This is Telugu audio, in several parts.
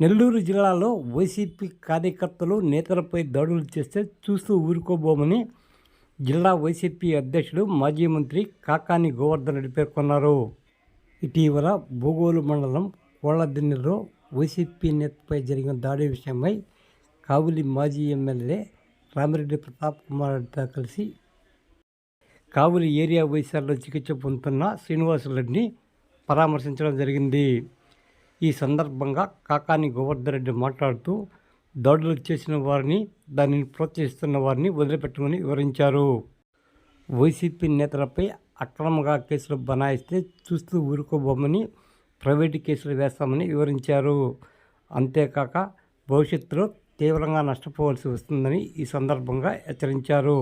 నెల్లూరు జిల్లాలో వైసీపీ కార్యకర్తలు నేతలపై దాడులు చేస్తే చూస్తూ ఊరుకోబోమని జిల్లా వైసీపీ అధ్యక్షుడు మాజీ మంత్రి కాకాని గోవర్ధన్ రెడ్డి పేర్కొన్నారు. ఇటీవల భూగోలు మండలం కోళ్ళదిన్నెలో వైసీపీ నేతపై జరిగిన దాడి విషయమై కావులి మాజీ ఎమ్మెల్యే రామిరెడ్డి ప్రతాప్ కుమార్ రెడ్డితో కలిసి కావులి ఏరియా వైశాల్లో చికిత్స పొందుతున్న శ్రీనివాసరెడ్డిని పరామర్శించడం జరిగింది. ఈ సందర్భంగా కాకాని గోవర్ధన్ రెడ్డి మాట్లాడుతూ దాడులు చేసిన వారిని దానిని ప్రోత్సహిస్తున్న వారిని వదిలిపెట్టమని వివరించారు. వైసీపీ నేతలపై అక్రమంగా కేసులు బనాయిస్తే చూస్తూ ఊరుకోబోమని ప్రైవేటు కేసులు వేస్తామని వివరించారు. అంతేకాక భవిష్యత్తులో తీవ్రంగా నష్టపోవాల్సి వస్తుందని ఈ సందర్భంగా హెచ్చరించారు.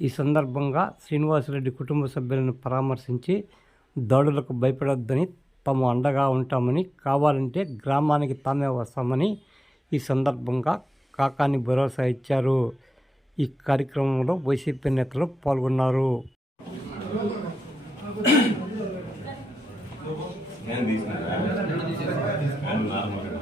ఈ సందర్భంగా శ్రీనివాసరెడ్డి కుటుంబ సభ్యులను పరామర్శించి దాడులకు భయపడొద్దని తాము అండగా ఉంటామని కావాలంటే గ్రామానికి తామే వస్తామని ఈ సందర్భంగా కాకాని భరోసా ఇచ్చారు. ఈ కార్యక్రమంలో వైసీపీ నేతలు పాల్గొన్నారు. నేను తీసుకున్నా నేను నార్మల్గా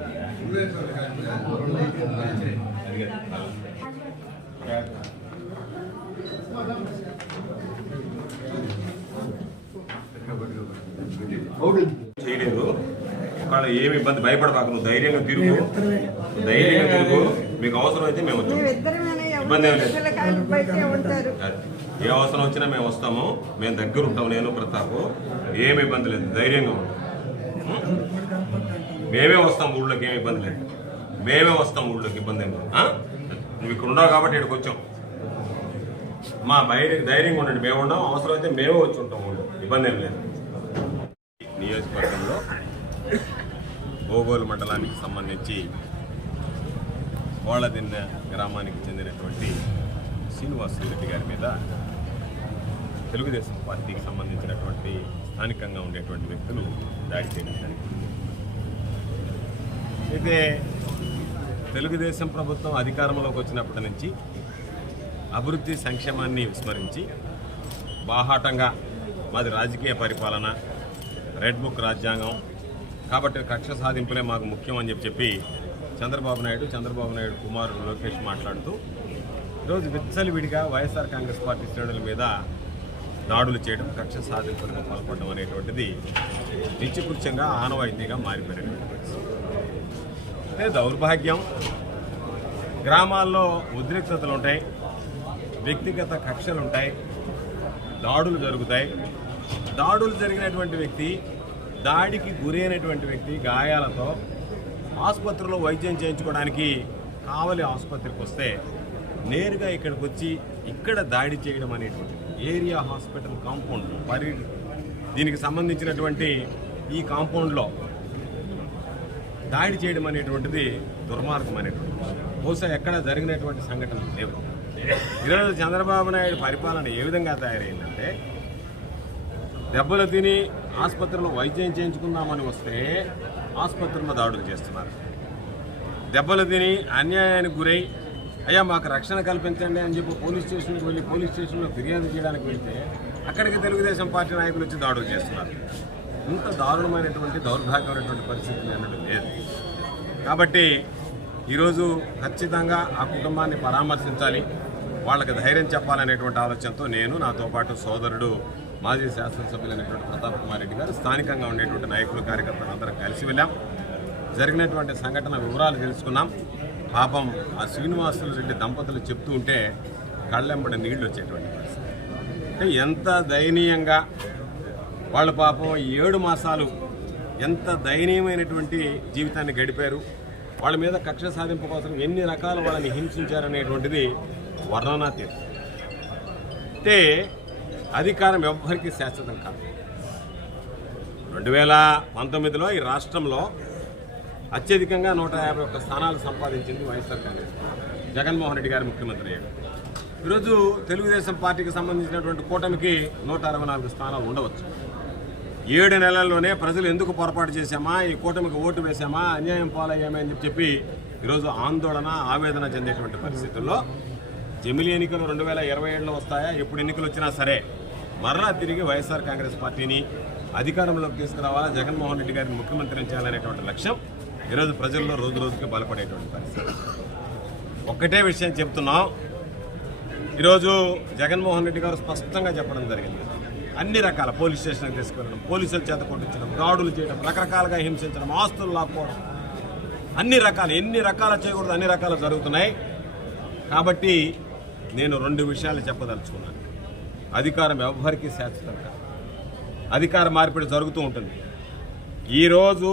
అది చేయలేదు ఒకవేళ ఏమి ఇబ్బంది భయపడబాక నువ్వు ధైర్యంగా తిరుగు. ధైర్యంగా తిరుగు. మీకు అవసరం అయితే మేము వచ్చాము ఇబ్బంది ఏం లేదు. బయటే. ఏ అవసరం వచ్చినా మేము వస్తాము. మేము దగ్గర ఉంటాం నేను ప్రతాప్. ఏమి ఇబ్బంది లేదు. ధైర్యంగా ఉంటాం? మేమే వస్తాం ఊళ్ళోకి. ఏమి ఇబ్బంది లేదు. మేమే వస్తాం ఊళ్ళోకి. ఇబ్బంది ఏం లేదు. ఆ? నువ్వు ఇక్కడ ఉన్నావు కాబట్టి ఇక్కడికి వచ్చాం. మా ధైర్యం ధైర్యంగా ఉండండి. మేము ఉన్నాం. అవసరం అయితే మేమే వచ్చి ఉంటాం ఊళ్ళో. ఇబ్బంది ఏం లేదు. నియోజకవర్గంలో భోగోలు మండలానికి సంబంధించి కోళ్ళదిన్న గ్రామానికి చెందినటువంటి శ్రీనివాస్ రెడ్డి గారి మీద తెలుగుదేశం పార్టీకి సంబంధించినటువంటి స్థానికంగా ఉండేటువంటి వ్యక్తులు దాడి చేయడం అయితే తెలుగుదేశం ప్రభుత్వం అధికారంలోకి వచ్చినప్పటి నుంచి అభివృద్ధి సంక్షేమాన్ని విస్మరించి బాహాటంగా మాది రాజకీయ పరిపాలన రెడ్ బుక్ రాజ్యాంగం కాబట్టి కక్ష సాధింపులే మాకు ముఖ్యం అని చెప్పి చెప్పి చంద్రబాబు నాయుడు చంద్రబాబు నాయుడు కుమారుడు లోకేష్ మాట్లాడుతూ ఈరోజు విచ్చలవిడిగా వైఎస్ఆర్ కాంగ్రెస్ పార్టీ శ్రేణుల మీద దాడులు చేయడం కక్ష సాధింపులకు పాల్పడడం అనేటువంటిది నిత్యకృత్యంగా ఆనవాయితీగా మారిపోయినటువంటి అదే దౌర్భాగ్యం. గ్రామాల్లో ఉద్రిక్తతలు ఉంటాయి వ్యక్తిగత కక్షలు ఉంటాయి దాడులు జరుగుతాయి. దాడులు జరిగినటువంటి వ్యక్తి దాడికి గురైనటువంటి వ్యక్తి గాయాలతో ఆసుపత్రిలో వైద్యం చేయించుకోవడానికి కావలి ఆసుపత్రికి వస్తే నేరుగా ఇక్కడికి వచ్చి ఇక్కడ దాడి చేయడం అనేటువంటి ఏరియా హాస్పిటల్ కాంపౌండ్ పరి దీనికి సంబంధించినటువంటి ఈ కాంపౌండ్లో దాడి చేయడం అనేటువంటిది దుర్మార్గం అనేటువంటిది బహుశా ఎక్కడ జరిగినటువంటి సంఘటనలు లేవు. ఈరోజు చంద్రబాబు నాయుడు పరిపాలన ఏ విధంగా తయారైందంటే దెబ్బలు తిని ఆసుపత్రిలో వైద్యం చేయించుకుందామని వస్తే ఆసుపత్రిలో దాడులు చేస్తున్నారు. దెబ్బలు తిని అన్యాయానికి గురై అయ్యా మాకు రక్షణ కల్పించండి అని చెప్పి పోలీస్ స్టేషన్కి వెళ్ళి పోలీస్ స్టేషన్లో ఫిర్యాదు చేయడానికి వెళ్తే అక్కడికి తెలుగుదేశం పార్టీ నాయకులు వచ్చి దాడులు చేస్తున్నారు. ఇంత దారుణమైనటువంటి దౌర్భాగ్యమైనటువంటి పరిస్థితి అన్నది లేదు. కాబట్టి ఈరోజు ఖచ్చితంగా ఆ కుటుంబాన్ని పరామర్శించాలి. వాళ్ళకి ధైర్యం చెప్పాలనేటువంటి ఆలోచనతో నేను నాతో పాటు సోదరుడు మాజీ శాసనసభ్యులైనటువంటి ప్రతాప్ కుమార్ రెడ్డి గారు స్థానికంగా ఉండేటువంటి నాయకులు కార్యకర్తలు అందరం కలిసి వెళ్ళాం. జరిగినటువంటి సంఘటన వివరాలు తెలుసుకున్నాం. పాపం ఆ శ్రీనివాసులు రెడ్డి దంపతులు చెప్తూ ఉంటే కళ్ళెంబడి నీళ్ళు వచ్చేటువంటి పరిస్థితి. అంటే ఎంత దయనీయంగా వాళ్ళ పాపం ఈ ఏడు మాసాలు ఎంత దయనీయమైనటువంటి జీవితాన్ని గడిపారు. వాళ్ళ మీద కక్ష సాధింపు కోసం ఎన్ని రకాలు వాళ్ళని హింసించారనేటువంటిది వర్ణనాతీతం. అయితే అధికారం ఎవ్వరికీ శాశ్వతం కాదు. రెండు వేల పంతొమ్మిదిలో ఈ రాష్ట్రంలో అత్యధికంగా నూట యాభై ఒక్క స్థానాలు సంపాదించింది వైఎస్ఆర్ కాంగ్రెస్ జగన్మోహన్ రెడ్డి గారు ముఖ్యమంత్రి అయ్యాడు. ఈరోజు తెలుగుదేశం పార్టీకి సంబంధించినటువంటి కూటమికి నూట అరవై నాలుగు స్థానాలు ఉండవచ్చు. ఏడు నెలల్లోనే ప్రజలు ఎందుకు పొరపాటు చేశామా? ఈ కూటమికి ఓటు వేశామా? అన్యాయం పాలయ్యామే అని చెప్పి ఈరోజు ఆందోళన ఆవేదన చెందేటువంటి పరిస్థితుల్లో జమిలి ఎన్నికలు రెండు వేల ఇరవై ఏడులో వస్తాయా? ఎప్పుడు ఎన్నికలు వచ్చినా సరే మరలా తిరిగి వైఎస్ఆర్ కాంగ్రెస్ పార్టీని అధికారంలోకి తీసుకురావాలా? జగన్మోహన్ రెడ్డి గారిని ముఖ్యమంత్రిని చేయాలనేటువంటి లక్ష్యం ఈరోజు ప్రజల్లో రోజు రోజుకి బలపడేటువంటి పరిస్థితి. ఒక్కటే విషయం చెప్తున్నాం. ఈరోజు జగన్మోహన్ రెడ్డి గారు స్పష్టంగా చెప్పడం జరిగింది. అన్ని రకాల పోలీస్ స్టేషన్కి తీసుకెళ్ళడం పోలీసుల చేత కొట్టించడం దాడులు చేయడం రకరకాలుగా హింసించడం ఆస్తులు లాక్కోవడం. అన్ని రకాలు ఎన్ని రకాల చేయకూడదు అన్ని రకాలు జరుగుతున్నాయి. కాబట్టి నేను రెండు విషయాలు చెప్పదలుచుకున్నాను. అధికారం ఎవరికి శాశ్వతం కాదు. అధికార మార్పిడి జరుగుతూ ఉంటుంది. ఈరోజు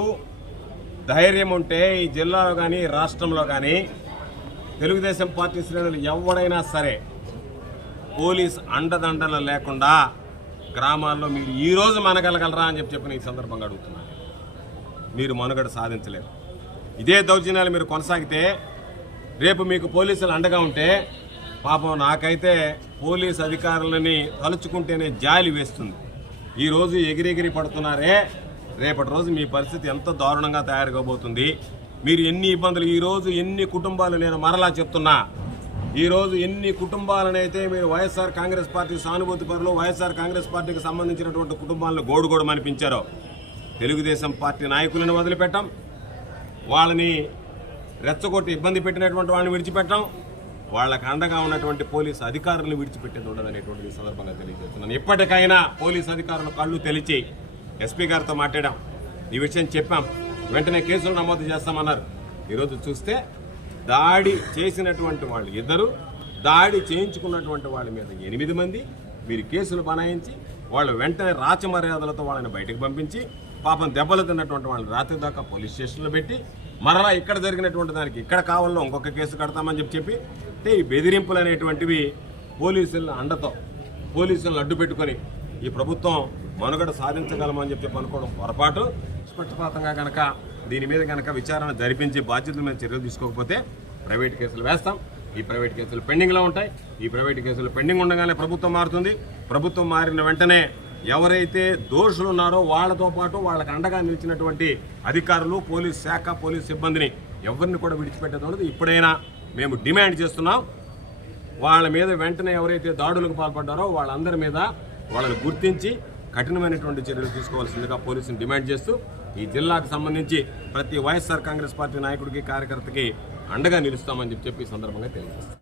ధైర్యం ఉంటే ఈ జిల్లాలో కానీ రాష్ట్రంలో కానీ తెలుగుదేశం పార్టీ శ్రేణులు ఎవడైనా సరే పోలీస్ అండదండలు లేకుండా గ్రామాల్లో మీరు ఈ రోజు మనగలగలరా అని చెప్పి చెప్పిన ఈ సందర్భంగా అడుగుతున్నాను మీరు మనుగడ సాధించలేరు. ఇదే దౌర్జన్యాలు మీరు కొనసాగితే రేపు మీకు పోలీసులు అండగా ఉంటే పాపం నాకైతే పోలీస్ అధికారులని తలుచుకుంటేనే జాలి వేస్తుంది. ఈరోజు ఎగిరెగిరి పడుతున్నారే రేపటి రోజు మీ పరిస్థితి ఎంత దారుణంగా తయారు కాబోతుంది మీరు ఎన్ని ఇబ్బందులు ఈరోజు ఎన్ని కుటుంబాలు నేను మరలా చెప్తున్నా. ఈరోజు ఎన్ని కుటుంబాలనైతే మీరు వైఎస్ఆర్ కాంగ్రెస్ పార్టీ సానుభూతి పరులు వైఎస్ఆర్ కాంగ్రెస్ పార్టీకి సంబంధించినటువంటి కుటుంబాలను గోడుగోడమనిపించారో తెలుగుదేశం పార్టీ నాయకులను వదిలిపెట్టాం. వాళ్ళని రెచ్చగొట్టి ఇబ్బంది పెట్టినటువంటి వాళ్ళని విడిచిపెట్టాం. వాళ్ళకి అండగా ఉన్నటువంటి పోలీస్ అధికారులను విడిచిపెట్టేది ఉండదు సందర్భంగా తెలియజేస్తున్నాను. ఎప్పటికైనా పోలీస్ అధికారులు కళ్ళు తెలిచి ఎస్పీ గారితో మాట్లాడాం. ఈ విషయం చెప్పాం. వెంటనే కేసులు నమోదు చేస్తామన్నారు. ఈరోజు చూస్తే దాడి చేసినటువంటి వాళ్ళు ఇద్దరు దాడి చేయించుకున్నటువంటి వాళ్ళ మీద ఎనిమిది మంది వీరి కేసులు బనాయించి వాళ్ళు వెంటనే రాచ మర్యాదలతో వాళ్ళని బయటకు పంపించి పాపం దెబ్బలు తిన్నటువంటి వాళ్ళని రాత్రి దాకా పోలీస్ స్టేషన్లో పెట్టి మరలా ఇక్కడ జరిగినటువంటి దానికి ఇక్కడ కావాలో ఇంకొక కేసు కడతామని చెప్పి చెప్పి అంటే ఈ బెదిరింపులు అనేటువంటివి పోలీసుల అండతో పోలీసులను అడ్డు పెట్టుకొని ఈ ప్రభుత్వం మనుగడ సాధించగలమని చెప్పి చెప్పి అనుకోవడం పొరపాటు. స్పష్టపాతంగా కనుక దీని మీద కనుక విచారణ జరిపించి బాధ్యతల మీద చర్యలు తీసుకోకపోతే ప్రైవేట్ కేసులు వేస్తాం. ఈ ప్రైవేట్ కేసులు పెండింగ్లో ఉంటాయి. ఈ ప్రైవేట్ కేసులు పెండింగ్ ఉండగానే ప్రభుత్వం మారుతుంది. ప్రభుత్వం మారిన వెంటనే ఎవరైతే దోషులు ఉన్నారో వాళ్ళతో పాటు వాళ్ళకి అండగా నిలిచినటువంటి అధికారులు పోలీస్ శాఖ పోలీస్ సిబ్బందిని ఎవరిని కూడా విడిచిపెట్టేది ఇప్పుడైనా మేము డిమాండ్ చేస్తున్నాం. వాళ్ళ మీద వెంటనే ఎవరైతే దాడులకు పాల్పడ్డారో వాళ్ళందరి మీద వాళ్ళని గుర్తించి కఠినమైనటువంటి చర్యలు తీసుకోవాల్సిందిగా పోలీసులు డిమాండ్ చేస్తూ ఈ జిల్లాకు సంబంధించి ప్రతి వైఎస్ఆర్ కాంగ్రెస్ పార్టీ నాయకుడికి కార్యకర్తకి అండగా నిలుస్తామని చెప్పి చెప్పి ఈ సందర్భంగా తెలియజేస్తాం